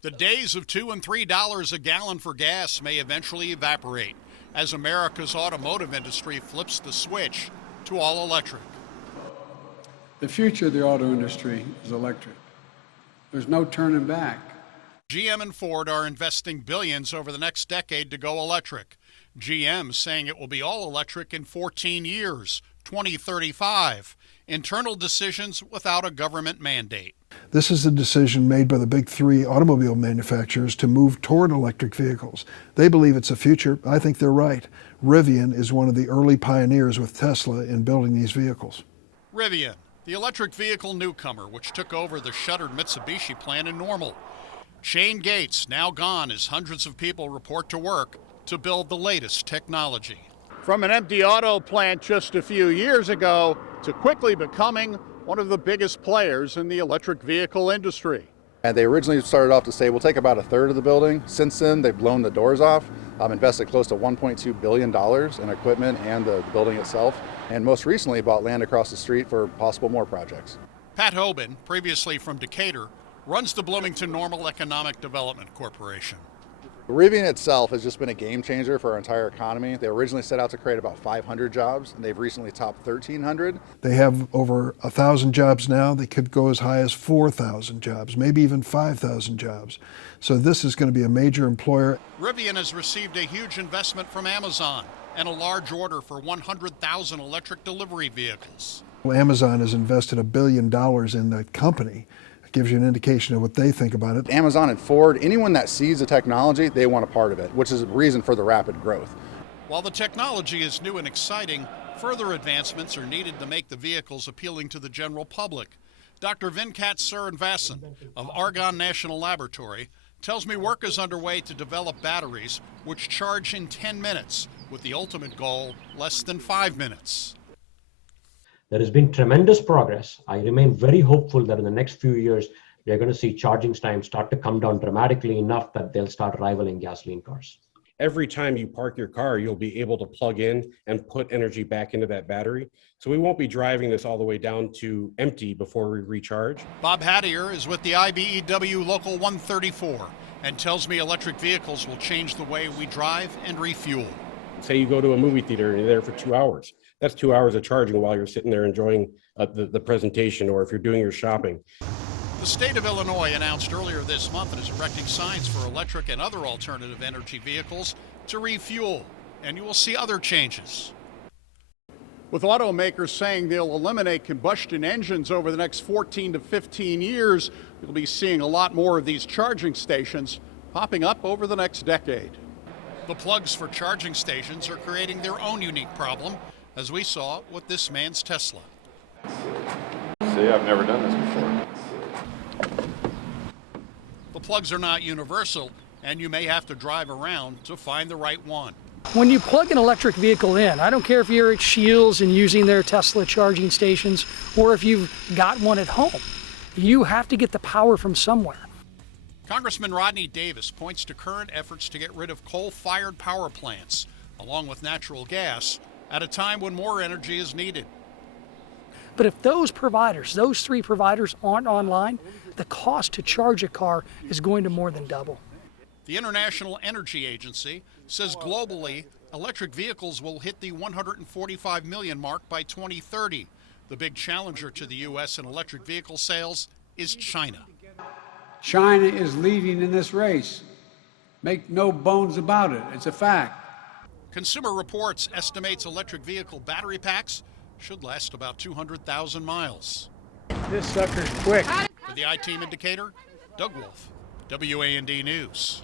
The days of $2 and $3 a gallon for gas may eventually evaporate as America's automotive industry flips the switch to all electric. The future of the auto industry is electric. There's no turning back. GM and Ford are investing billions over the next decade to go electric. GM saying it will be all electric in 14 years, 2035. Internal decisions without a government mandate. This is a decision made by the big three automobile manufacturers to move toward electric vehicles. They believe it's a future. I think they're right. Rivian is one of the early pioneers with Tesla in building these vehicles. Rivian, the electric vehicle newcomer, which took over the shuttered Mitsubishi plant in Normal. Shane Gates now gone as hundreds of people report to work to build the latest technology. From an empty auto plant just a few years ago to quickly becoming one of the biggest players in the electric vehicle industry. And they originally started off to say, we'll take about a third of the building. Since then, they've blown the doors off, invested close to $1.2 billion in equipment and the building itself, and most recently bought land across the street for possible more projects. Pat Hoban, previously from Decatur, runs the Bloomington Normal Economic Development Corporation. Rivian itself has just been a game changer for our entire economy. They originally set out to create about 500 jobs, and they've recently topped 1,300. They have over 1,000 jobs now. They could go as high as 4,000 jobs, maybe even 5,000 jobs. So this is going to be a major employer. Rivian has received a huge investment from Amazon and a large order for 100,000 electric delivery vehicles. Well, Amazon has invested $1 billion in the company. It gives you an indication of what they think about it. Amazon and Ford, anyone that sees the technology, they want a part of it, which is the reason for the rapid growth. While the technology is new and exciting, further advancements are needed to make the vehicles appealing to the general public. Dr. Venkat Srinivasan of Argonne National Laboratory tells me work is underway to develop batteries which charge in 10 minutes, with the ultimate goal less than 5 minutes. There has been tremendous progress. I remain very hopeful that in the next few years, we are going to see charging times start to come down dramatically enough that they'll start rivaling gasoline cars. Every time you park your car, you'll be able to plug in and put energy back into that battery. So we won't be driving this all the way down to empty before we recharge. Bob Hattier is with the IBEW Local 134 and tells me electric vehicles will change the way we drive and refuel. Say you go to a movie theater and you're there for 2 hours. That's 2 hours of charging while you're sitting there enjoying the presentation, or if you're doing your shopping. The state of Illinois announced earlier this month it is erecting signs for electric and other alternative energy vehicles to refuel, and you will see other changes. With automakers saying they'll eliminate combustion engines over the next 14 to 15 years, you'll be seeing a lot more of these charging stations popping up over the next decade. The plugs for charging stations are creating their own unique problem, as we saw with this man's Tesla. See, I've never done this before. The plugs are not universal, and you may have to drive around to find the right one. When you plug an electric vehicle in, I don't care if you're at Shields and using their Tesla charging stations, or if you've got one at home, you have to get the power from somewhere. Congressman Rodney Davis points to current efforts to get rid of coal-fired power plants, along with natural gas, at a time when more energy is needed. But if those providers, those three providers, aren't online, the cost to charge a car is going to more than double. The International Energy Agency says globally, electric vehicles will hit the 145 million mark by 2030. The big challenger to the U.S. in electric vehicle sales is China. China is leading in this race. Make no bones about it. It's a fact. Consumer Reports estimates electric vehicle battery packs should last about 200,000 miles. This sucker's quick. For the I-Team Indicator, Doug Wolfe, WAND News.